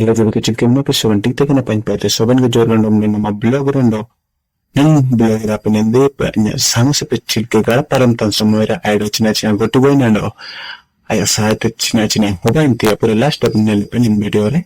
Hello, everybody. Welcome to 70 na pampete. Soban ke jorgan dom nina mablog rondo. Nang blog ra penende sang se pecil ke gara param tan somera aid china china go to go nando. Aya sa te china china hoba intia pura last up nel penin video re.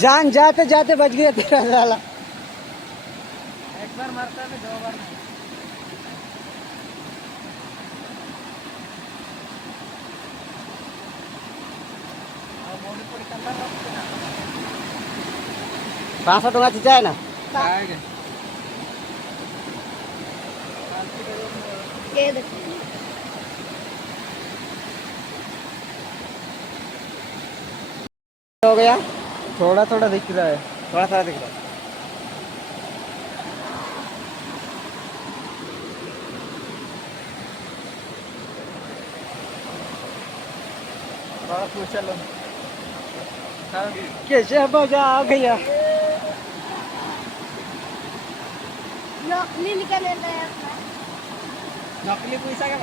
जान जाते जाते बच गया तेरा साला। एक बार मरता है, दो बार नहीं। पाँच सौ टका चिचा है ना हो गया। थोड़ा थोड़ा दिख रहा है, थोड़ा थोड़ा दिख रहा है। चलो कैसे मजा आ गया। नकली निकल नकली पैसा का